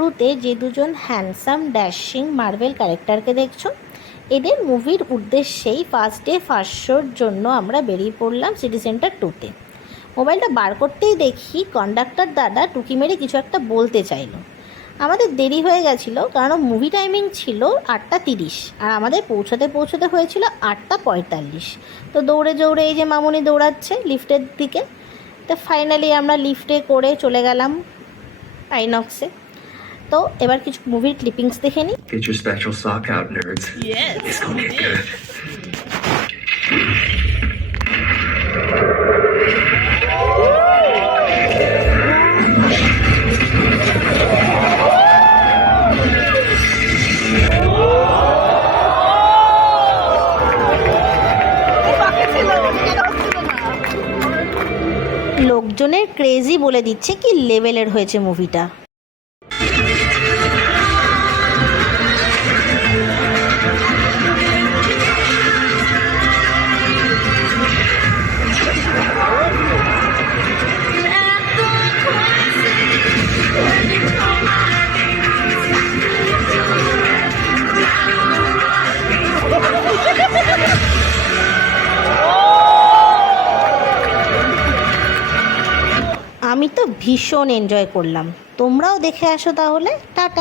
শুরুতে যে দুজন হ্যান্ডসাম ড্যাশিং মার্ভেল ক্যারেক্টারকে দেখছো, এদের মুভির উদ্দেশ্যেই ফার্স্ট ডে ফার্স্ট শোর জন্য আমরা বেরিয়ে পড়লাম সিটি সেন্টার 2তে। মোবাইলটা বার করতেই দেখি কন্ডাক্টর দাদা টুকি মেরে কিছু একটা বলতে চাইলো। আমাদের দেরি হয়ে গেছিলো, কারণ মুভি টাইমিং ছিল 8:30 আর আমাদের পৌঁছতে হয়েছিল 8:45। তো দৌড়ে এই যে মামুনি দৌড়াচ্ছে লিফটের দিকে। তো ফাইনালি আমরা লিফটে করে চলে গেলাম আইনক্সে। তো এবার কিছু মুভির ক্লিপিংস দেখে নিই। Get your special sock out, nerds. Yes, It's gonna get good. লোকজনের ক্রেজি বলে দিচ্ছে কি লেভেলের হয়েছে মুভিটা। আমি তো ভীষণ এনজয় করলাম, তোমরাও দেখে আসো তাহলে। টাটা।